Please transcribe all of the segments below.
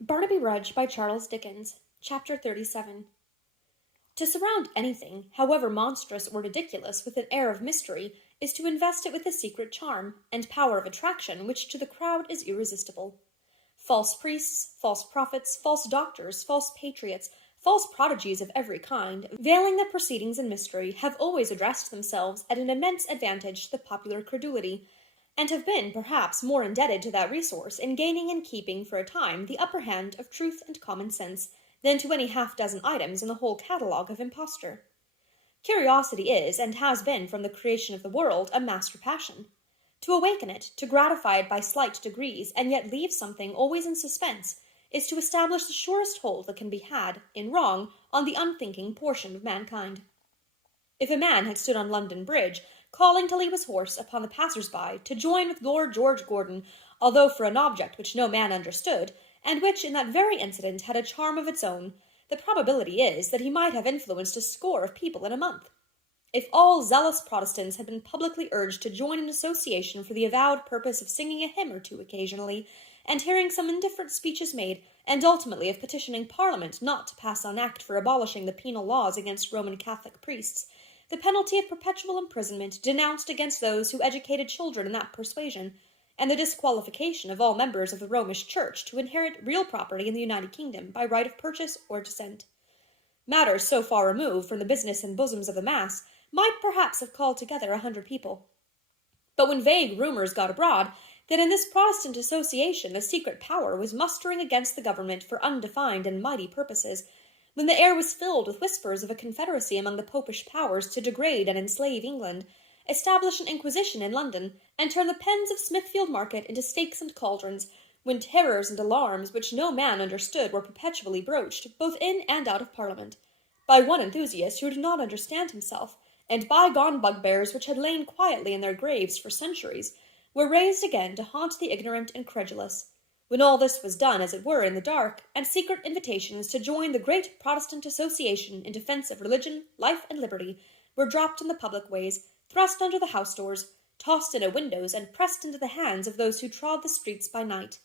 Barnaby Rudge by Charles Dickens, Chapter 37. To surround anything, however monstrous or ridiculous, with an air of mystery, is to invest it with a secret charm, and power of attraction which to the crowd is irresistible. False priests, false prophets, false doctors, false patriots, false prodigies of every kind, veiling their proceedings in mystery, have always addressed themselves at an immense advantage to the popular credulity, and have been, perhaps, more indebted to that resource in gaining and keeping for a time the upper hand of truth and common sense than to any half-dozen items in the whole catalogue of imposture. Curiosity is, and has been from the creation of the world, a master passion. To awaken it, to gratify it by slight degrees, and yet leave something always in suspense, is to establish the surest hold that can be had, in wrong, on the unthinking portion of mankind. If a man had stood on London Bridge, calling till he was hoarse upon the passers-by to join with Lord George Gordon, although for an object which no man understood, and which in that very incident had a charm of its own, the probability is that he might have influenced a score of people in a month. If all zealous Protestants had been publicly urged to join an association for the avowed purpose of singing a hymn or two occasionally, and hearing some indifferent speeches made, and ultimately of petitioning Parliament not to pass an act for abolishing the penal laws against Roman Catholic priests, the penalty of perpetual imprisonment denounced against those who educated children in that persuasion, and the disqualification of all members of the Romish Church to inherit real property in the United Kingdom by right of purchase or descent. Matters so far removed from the business and bosoms of the mass might perhaps have called together 100 people. But when vague rumours got abroad that in this Protestant association a secret power was mustering against the government for undefined and mighty purposes, when the air was filled with whispers of a confederacy among the popish powers to degrade and enslave England, establish an inquisition in London, and turn the pens of Smithfield Market into stakes and cauldrons, when terrors and alarms which no man understood were perpetually broached, both in and out of Parliament, by one enthusiast who did not understand himself, and bygone bugbears which had lain quietly in their graves for centuries, were raised again to haunt the ignorant and credulous. When all this was done, as it were, in the dark, and secret invitations to join the great Protestant association in defence of religion, life, and liberty were dropped in the public ways, thrust under the house doors, tossed in at windows, and pressed into the hands of those who trod the streets by night,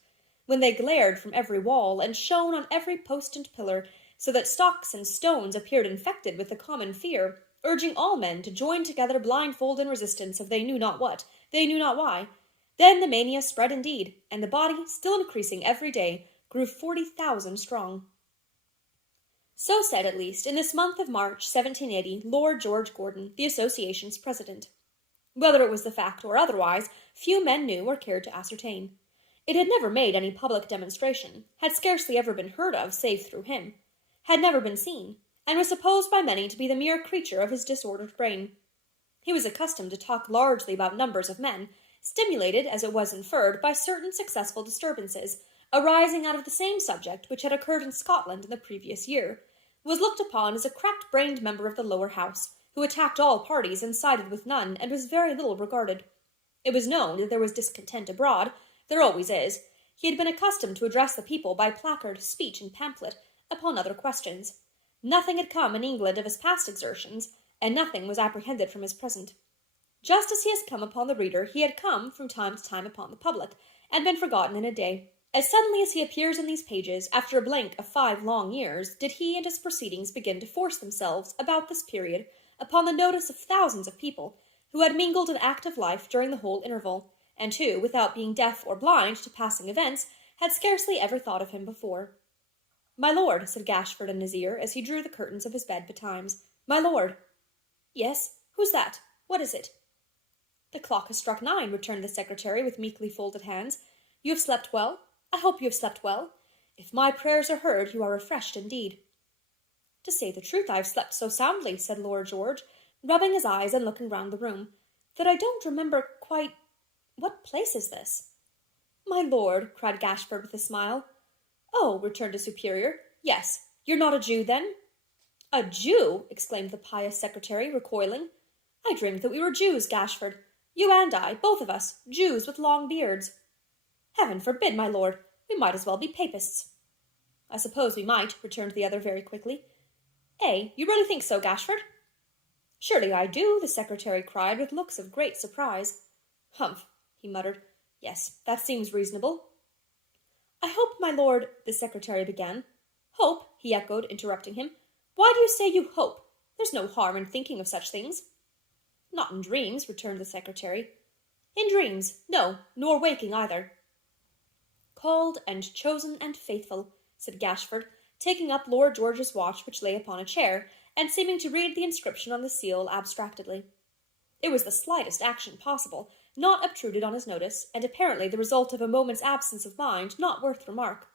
when they glared from every wall, and shone on every post and pillar, so that stocks and stones appeared infected with the common fear, urging all men to join together blindfold in resistance of they knew not what, they knew not why. Then the mania spread indeed, and the body, still increasing every day, grew 40,000 strong. So said, at least, in this month of March, 1780, Lord George Gordon, the association's president. Whether it was the fact or otherwise, few men knew or cared to ascertain. It had never made any public demonstration, had scarcely ever been heard of save through him, had never been seen, and was supposed by many to be the mere creature of his disordered brain. He was accustomed to talk largely about numbers of men, stimulated, as it was inferred, by certain successful disturbances, arising out of the same subject which had occurred in Scotland in the previous year, was looked upon as a cracked-brained member of the lower house, who attacked all parties and sided with none, and was very little regarded. It was known that there was discontent abroad. There always is. He had been accustomed to address the people by placard, speech, and pamphlet, upon other questions. Nothing had come in England of his past exertions, and nothing was apprehended from his present. Just as he has come upon the reader, he had come from time to time upon the public, and been forgotten in a day. As suddenly as he appears in these pages, after a blank of 5 long years, did he and his proceedings begin to force themselves, about this period, upon the notice of thousands of people, who had mingled in active life during the whole interval, and who, without being deaf or blind to passing events, had scarcely ever thought of him before. "My lord," said Gashford in his ear, as he drew the curtains of his bed betimes. "My lord." "Yes, who's that? What is it?" "The clock has struck 9, returned the secretary with meekly folded hands. "You have slept well? I hope you have slept well. If my prayers are heard, you are refreshed indeed." "To say the truth, I have slept so soundly," said Lord George, rubbing his eyes and looking round the room, "that I don't remember quite— What place is this?" "My lord," cried Gashford with a smile. "Oh," returned his superior, "yes. You're not a Jew, then?" "A Jew!" exclaimed the pious secretary, recoiling. "I dreamed that we were Jews, Gashford. You and I, both of us, Jews with long beards." "Heaven forbid, my lord. We might as well be papists." "I suppose we might," returned the other very quickly. You really think so, Gashford?" "Surely I do," the secretary cried, with looks of great surprise. "Humph," he muttered. "Yes, that seems reasonable." "I hope, my lord," the secretary began. "Hope?" he echoed, interrupting him. "Why do you say you hope? There's no harm in thinking of such things." "Not in dreams," returned the secretary. "In dreams, no, nor waking either." "Called and chosen and faithful," said Gashford, taking up Lord George's watch which lay upon a chair, and seeming to read the inscription on the seal abstractedly. It was the slightest action possible, not obtruded on his notice, and apparently the result of a moment's absence of mind not worth remark.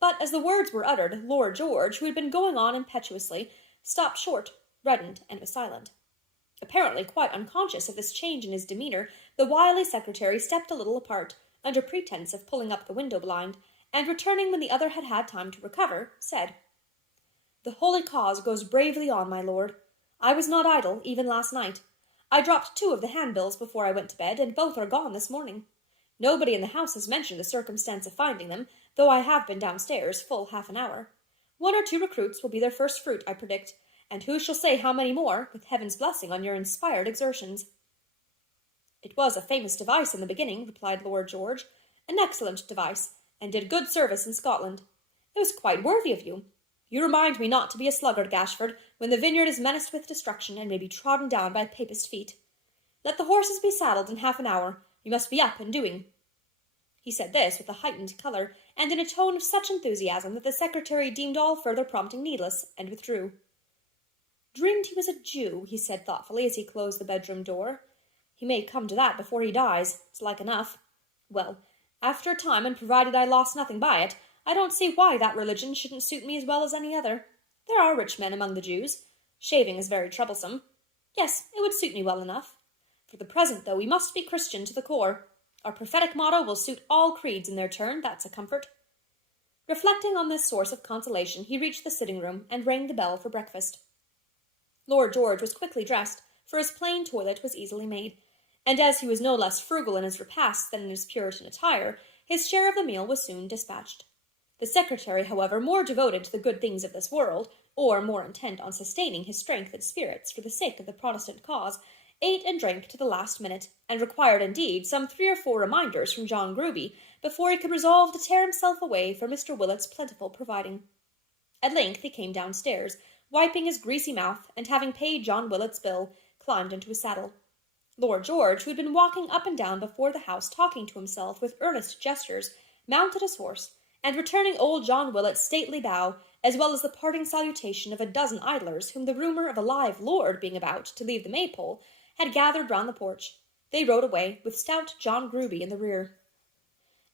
But as the words were uttered, Lord George, who had been going on impetuously, stopped short, reddened, and was silent. Apparently quite unconscious of this change in his demeanour, the wily secretary stepped a little apart, under pretence of pulling up the window blind, and returning when the other had had time to recover, said, "The holy cause goes bravely on, my lord. I was not idle, even last night. I dropped 2 of the handbills before I went to bed, and both are gone this morning. Nobody in the house has mentioned the circumstance of finding them, though I have been downstairs full half an hour. 1 or 2 recruits will be their first fruit, I predict, and who shall say how many more, with heaven's blessing on your inspired exertions?" "It was a famous device in the beginning," replied Lord George, "an excellent device, and did good service in Scotland. It was quite worthy of you. You remind me not to be a sluggard, Gashford, when the vineyard is menaced with destruction and may be trodden down by papist feet. Let the horses be saddled in half an hour. You must be up and doing." He said this with a heightened colour, and in a tone of such enthusiasm that the secretary deemed all further prompting needless, and withdrew. "Dreamed he was a Jew," he said thoughtfully as he closed the bedroom door. "He may come to that before he dies. It's like enough. Well, after a time, and provided I lost nothing by it, I don't see why that religion shouldn't suit me as well as any other. There are rich men among the Jews. Shaving is very troublesome. Yes, it would suit me well enough. For the present, though, we must be Christian to the core. Our prophetic motto will suit all creeds in their turn, that's a comfort." Reflecting on this source of consolation, he reached the sitting-room and rang the bell for breakfast. Lord George was quickly dressed, for his plain toilet was easily made, and as he was no less frugal in his repasts than in his Puritan attire, his share of the meal was soon dispatched. The secretary, however, more devoted to the good things of this world, or more intent on sustaining his strength and spirits for the sake of the Protestant cause, ate and drank to the last minute, and required indeed some 3 or 4 reminders from John Gruby before he could resolve to tear himself away from Mr. Willet's plentiful providing. At length he came downstairs, wiping his greasy mouth, and having paid John Willet's bill, climbed into his saddle. Lord George, who had been walking up and down before the house talking to himself with earnest gestures, mounted his horse, and returning old John Willet's stately bow, as well as the parting salutation of a dozen idlers whom the rumour of a live lord being about to leave the Maypole had gathered round the porch, they rode away, with stout John Gruby in the rear.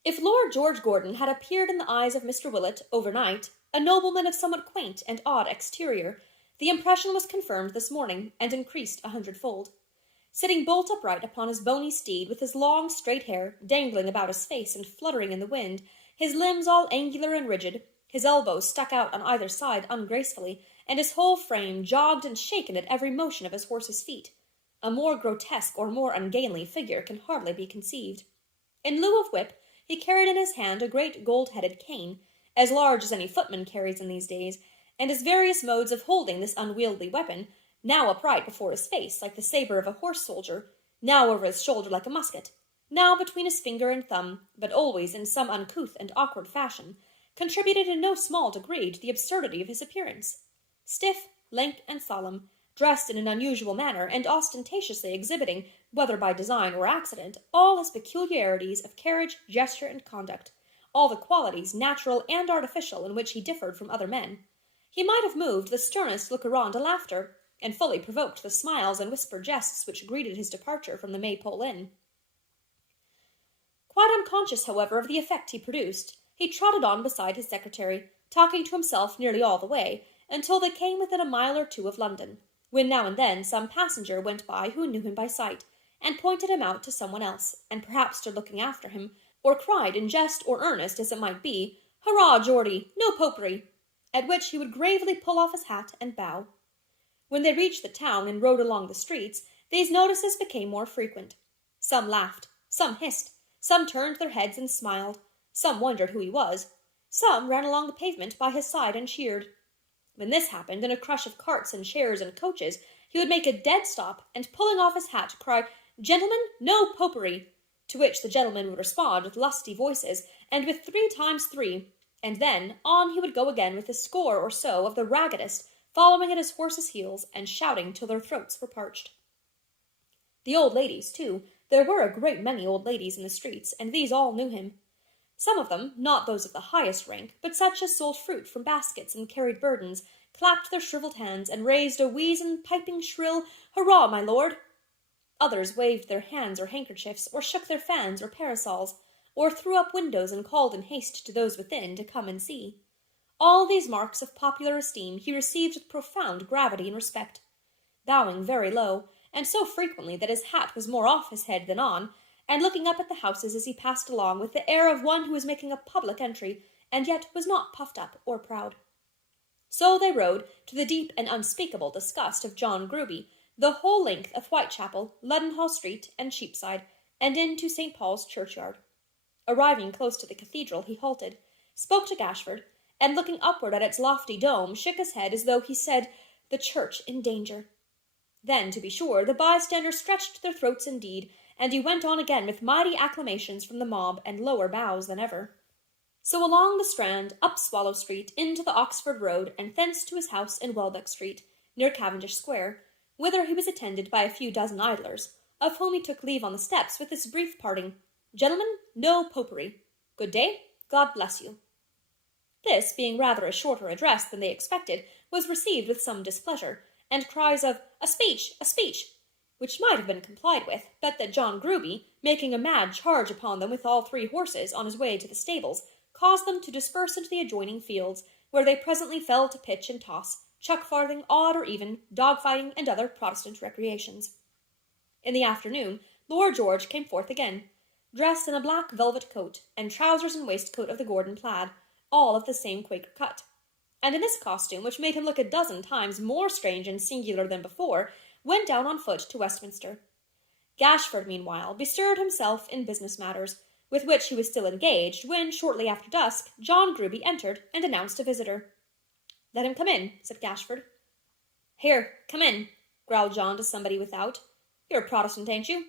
If Lord George Gordon had appeared in the eyes of Mr. Willet overnight, a nobleman of somewhat quaint and odd exterior, the impression was confirmed this morning, and increased 100-fold. Sitting bolt upright upon his bony steed, with his long straight hair dangling about his face and fluttering in the wind, his limbs all angular and rigid, his elbows stuck out on either side ungracefully, and his whole frame jogged and shaken at every motion of his horse's feet, a more grotesque or more ungainly figure can hardly be conceived. In lieu of whip, he carried in his hand a great gold-headed cane, as large as any footman carries in these days, and his various modes of holding this unwieldy weapon, now upright before his face like the sabre of a horse-soldier, now over his shoulder like a musket, now between his finger and thumb, but always in some uncouth and awkward fashion, contributed in no small degree to the absurdity of his appearance. Stiff, lank, and solemn, dressed in an unusual manner, and ostentatiously exhibiting, whether by design or accident, all his peculiarities of carriage, gesture, and conduct, all the qualities, natural and artificial, in which he differed from other men, he might have moved the sternest looker-on to laughter, and fully provoked the smiles and whispered jests which greeted his departure from the Maypole Inn. Quite unconscious, however, of the effect he produced, he trotted on beside his secretary, talking to himself nearly all the way, until they came within a mile or 2 of London, when now and then some passenger went by who knew him by sight, and pointed him out to someone else, and perhaps stood looking after him, or cried in jest or earnest as it might be, "Hurrah, Geordie, no popery!" at which he would gravely pull off his hat and bow. When they reached the town and rode along the streets, these notices became more frequent. Some laughed, some hissed, some turned their heads and smiled, some wondered who he was, some ran along the pavement by his side and cheered. When this happened, in a crush of carts and chairs and coaches, he would make a dead stop, and pulling off his hat, cry, "Gentlemen, no popery!" to which the gentlemen would respond with lusty voices, and with 3 times 3, and then on he would go again with a score or so of the raggedest, following at his horse's heels, and shouting till their throats were parched. The old ladies, too, there were a great many old ladies in the streets, and these all knew him. Some of them, not those of the highest rank, but such as sold fruit from baskets and carried burdens, clapped their shrivelled hands, and raised a wheezing, piping shrill, "Hurrah, my lord!" Others waved their hands or handkerchiefs, or shook their fans or parasols, or threw up windows and called in haste to those within to come and see. All these marks of popular esteem he received with profound gravity and respect, bowing very low, and so frequently that his hat was more off his head than on, and looking up at the houses as he passed along with the air of one who was making a public entry, and yet was not puffed up or proud. So they rode, to the deep and unspeakable disgust of John Gruby, the whole length of Whitechapel, Leadenhall Street, and Cheapside, and into St. Paul's churchyard. Arriving close to the cathedral, he halted, spoke to Gashford, and looking upward at its lofty dome, shook his head as though he said, "The church in danger." Then, to be sure, the bystanders stretched their throats indeed, and he went on again with mighty acclamations from the mob and lower bows than ever. So along the Strand, up Swallow Street, into the Oxford Road, and thence to his house in Welbeck Street, near Cavendish Square, whither he was attended by a few dozen idlers, of whom he took leave on the steps with this brief parting, "Gentlemen, no popery. Good day. God bless you." This, being rather a shorter address than they expected, was received with some displeasure, and cries of "A speech! A speech!" which might have been complied with, but that John Gruby, making a mad charge upon them with all 3 horses on his way to the stables, caused them to disperse into the adjoining fields, where they presently fell to pitch and toss, chuck-farthing, odd or even, dog-fighting, and other Protestant recreations. In the afternoon, Lord George came forth again, dressed in a black velvet coat, and trousers and waistcoat of the Gordon plaid, all of the same Quaker cut, and in this costume, which made him look a dozen times more strange and singular than before, went down on foot to Westminster. Gashford, meanwhile, bestirred himself in business matters, with which he was still engaged, when, shortly after dusk, John Gruby entered and announced a visitor. "Let him come in," said Gashford. "Here, come in," growled John to somebody without. "You're a Protestant, ain't you?"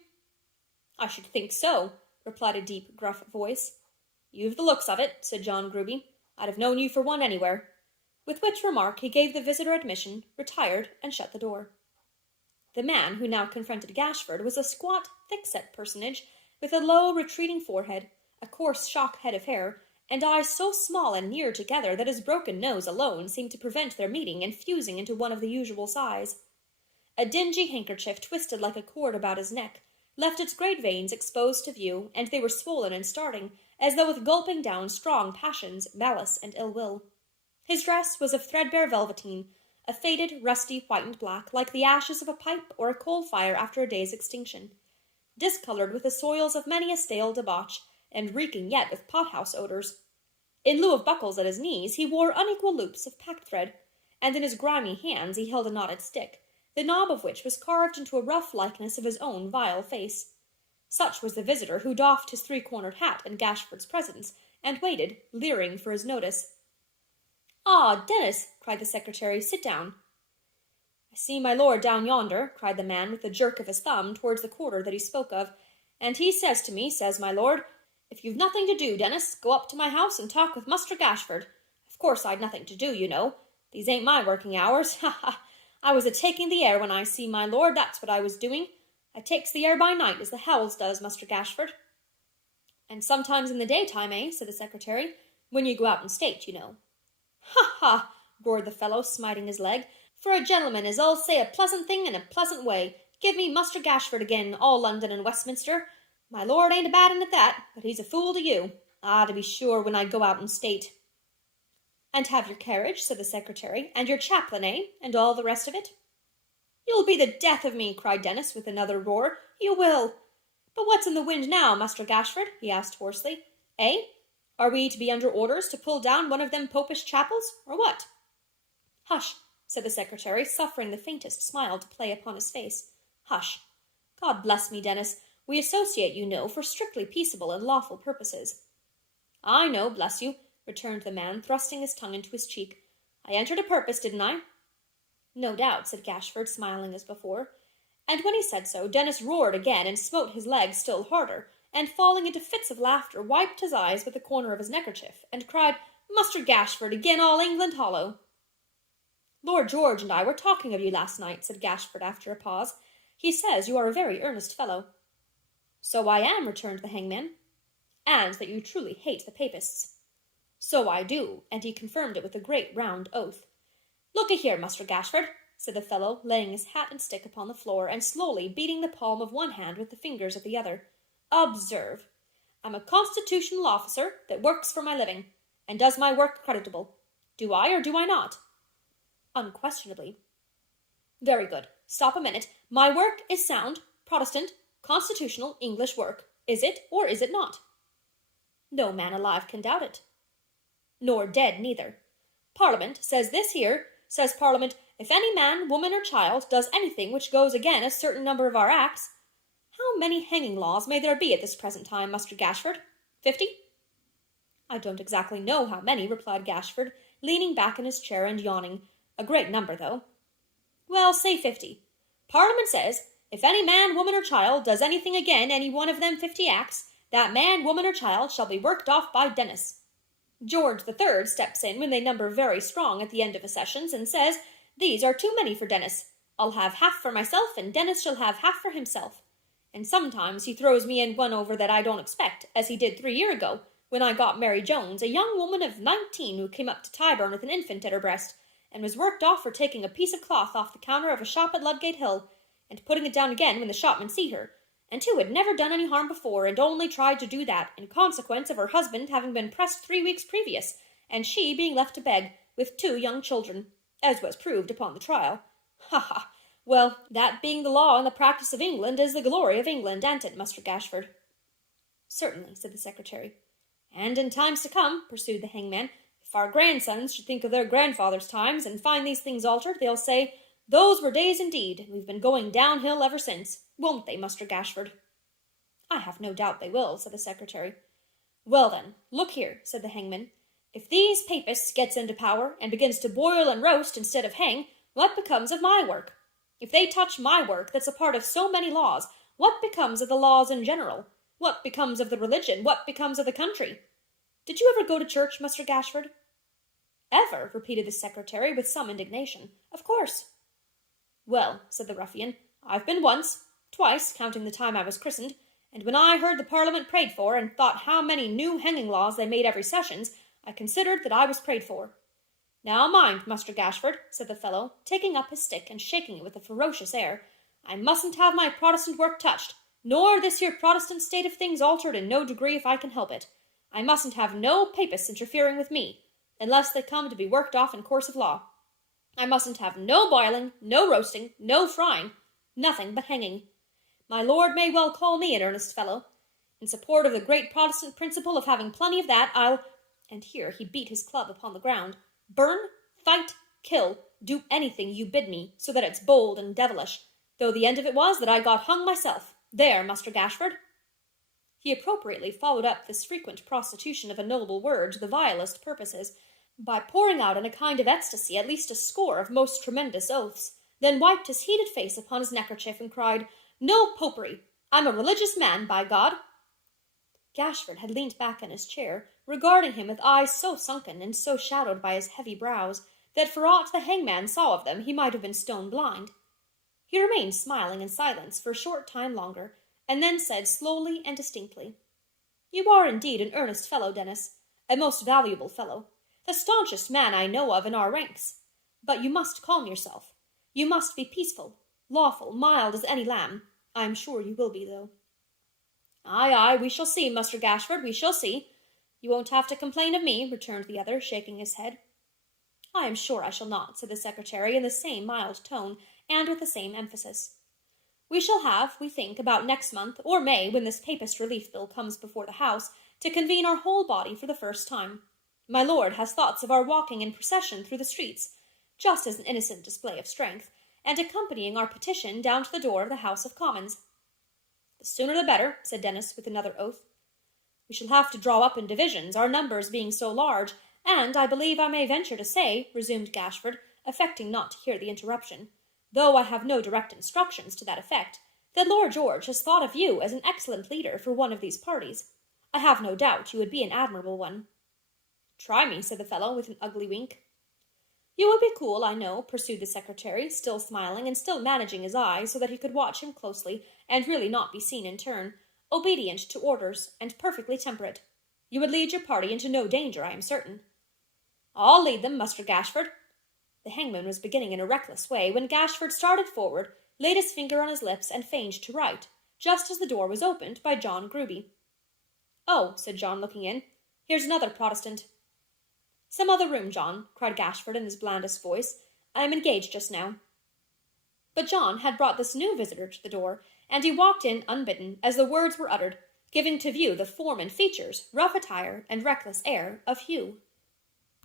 "I should think so," replied a deep, gruff voice. "You've the looks of it," said John Gruby. "I'd have known you for one anywhere." With which remark he gave the visitor admission, retired, and shut the door. The man who now confronted Gashford was a squat, thick-set personage, with a low, retreating forehead, a coarse shock head of hair, and eyes so small and near together that his broken nose alone seemed to prevent their meeting and fusing into one of the usual size. A dingy handkerchief twisted like a cord about his neck left its great veins exposed to view, and they were swollen and starting, as though with gulping down strong passions, malice, and ill will. His dress was of threadbare velveteen, a faded, rusty, whitened black, like the ashes of a pipe or a coal fire after a day's extinction, discoloured with the soils of many a stale debauch, and reeking yet with pothouse odours. In lieu of buckles at his knees, he wore unequal loops of pack-thread, and in his grimy hands he held a knotted stick, the knob of which was carved into a rough likeness of his own vile face. Such was the visitor who doffed his 3-cornered hat in Gashford's presence, and waited, leering for his notice. "Ah, Dennis," cried the secretary, "sit down." "I see my lord down yonder," cried the man, with a jerk of his thumb towards the quarter that he spoke of, "and he says to me, says my lord, 'If you've nothing to do, Dennis, go up to my house and talk with Muster Gashford.' Of course I'd nothing to do, you know. These ain't my working hours. Ha, ha! I was a-taking the air when I see my lord, that's what I was doing. I takes the air by night, as the Howells does, Muster Gashford." "And sometimes in the daytime, eh?" said the secretary, "when you go out in state, you know." "Ha, ha!" roared the fellow, smiting his leg. "For a gentleman as all say a pleasant thing in a pleasant way, give me Muster Gashford again, all London and Westminster. My lord ain't a bad un at that, but he's a fool to you. Ah, to be sure, when I go out in state." "And have your carriage," said the secretary, "and your chaplain, eh, and all the rest of it?" "You'll be the death of me," cried Dennis, with another roar. "You will. But what's in the wind now, Muster Gashford?" he asked hoarsely. "Eh? Are we to be under orders to pull down one of them popish chapels, or what?" "Hush," said the secretary, suffering the faintest smile to play upon his face. "Hush. God bless me, Dennis, we associate, you know, for strictly peaceable and lawful purposes." "I know, bless you," returned the man, thrusting his tongue into his cheek. "I entered a purpose, didn't I?" "No doubt," said Gashford, smiling as before. And when he said so, Dennis roared again and smote his leg still harder, and falling into fits of laughter, wiped his eyes with the corner of his neckerchief, and cried, "Muster Gashford, again all England hollow." "Lord George and I were talking of you last night," said Gashford after a pause. "He says you are a very earnest fellow." "So I am," returned the hangman, "and that you truly hate the papists." "So I do," and he confirmed it with a great round oath. "Look-a here, Muster Gashford," said the fellow, laying his hat and stick upon the floor, and slowly beating the palm of one hand with the fingers of the other. "Observe. I'm a constitutional officer that works for my living, and does my work creditable. Do I or do I not?" "Unquestionably." "Very good. Stop a minute. My work is sound, Protestant, constitutional English work. Is it or is it not?" "No man alive can doubt it." "Nor dead neither. Parliament says this here, says Parliament, if any man, woman, or child does anything which goes again a certain number of our acts. How many hanging laws may there be at this present time, Muster Gashford? 50? "I don't exactly know how many," replied Gashford, leaning back in his chair and yawning. "A great number, though." "Well, say 50. Parliament says, if any man, woman, or child does anything again any one of them 50 acts, that man, woman, or child shall be worked off by Dennis. George the Third steps in when they number very strong at the end of a sessions, and says, these are too many for Dennis. I'll have half for myself, and Dennis shall have half for himself. And sometimes he throws me in one over that I don't expect, as he did 3 year ago, when I got Mary Jones, a young woman of 19 who came up to Tyburn with an infant at her breast, and was worked off for taking a piece of cloth off the counter of a shop at Ludgate Hill, and putting it down again when the shopman see her, and who had never done any harm before, and only tried to do that in consequence of her husband having been pressed 3 weeks previous, and she being left to beg, with 2 young children, as was proved upon the trial. Ha ha! Well, that being the law and the practice of England is the glory of England, an't it, Muster Gashford?" "Certainly," said the secretary. "And in times to come," pursued the hangman, "if our grandsons should think of their grandfathers' times, and find these things altered, they'll say, those were days indeed, and we've been going downhill ever since. Won't they, Muster Gashford?" "I have no doubt they will," said the secretary. "Well then, look here," said the hangman. "If these papists gets into power, and begins to boil and roast instead of hang, what becomes of my work? If they touch my work that's a part of so many laws, what becomes of the laws in general? What becomes of the religion? What becomes of the country? Did you ever go to church, Muster Gashford?" "Ever?" repeated the secretary with some indignation. "Of course." "Well," said the ruffian, "I've been once, twice, counting the time I was christened, and when I heard the Parliament prayed for, and thought how many new hanging laws they made every sessions, I considered that I was prayed for. Now mind, Muster Gashford," said the fellow, taking up his stick and shaking it with a ferocious air, "I mustn't have my Protestant work touched, nor this here Protestant state of things altered in no degree if I can help it. I mustn't have no papists interfering with me, unless they come to be worked off in course of law. I mustn't have no boiling, no roasting, no frying, nothing but hanging. My lord may well call me an earnest fellow. In support of the great Protestant principle of having plenty of that, I'll—" and here he beat his club upon the ground, "burn, fight, kill, do anything you bid me, so that it's bold and devilish, though the end of it was that I got hung myself. There, Muster Gashford." He appropriately followed up this frequent prostitution of a noble word to the vilest purposes, by pouring out in a kind of ecstasy at least a score of most tremendous oaths, then wiped his heated face upon his neckerchief, and cried, "No popery! I'm a religious man, by God!" Gashford had leant back in his chair, regarding him with eyes so sunken and so shadowed by his heavy brows, that for aught the hangman saw of them he might have been stone blind. He remained smiling in silence for a short time longer, and then said slowly and distinctly, "You are indeed an earnest fellow, Dennis, a most valuable fellow, the staunchest man I know of in our ranks. But you must calm yourself. You must be peaceful, lawful, mild as any lamb. I am sure you will be, though." "Aye, aye, we shall see, Muster Gashford, we shall see. You won't have to complain of me," returned the other, shaking his head. "I am sure I shall not," said the secretary in the same mild tone, and with the same emphasis. "We shall have, we think, about next month, or May, when this Papist Relief Bill comes before the House, to convene our whole body for the first time. My lord has thoughts of our walking in procession through the streets, just as an innocent display of strength, and accompanying our petition down to the door of the House of Commons." "The sooner the better," said Dennis with another oath. "We shall have to draw up in divisions, our numbers being so large, and I believe I may venture to say," resumed Gashford, affecting not to hear the interruption, "though I have no direct instructions to that effect, that Lord George has thought of you as an excellent leader for one of these parties. I have no doubt you would be an admirable one." "Try me," said the fellow, with an ugly wink. "You will be cool, I know," pursued the secretary, still smiling, and still managing his eye so that he could watch him closely, and really not be seen in turn, obedient to orders, and perfectly temperate. "You would lead your party into no danger, I am certain." "I'll lead them, Muster Gashford." The hangman was beginning in a reckless way, when Gashford started forward, laid his finger on his lips, and feigned to write, just as the door was opened by John Gruby. "Oh," said John, looking in, "here's another Protestant." "Some other room, John," cried Gashford in his blandest voice. "I am engaged just now." But John had brought this new visitor to the door, and he walked in unbidden as the words were uttered, giving to view the form and features, rough attire, and reckless air of Hugh.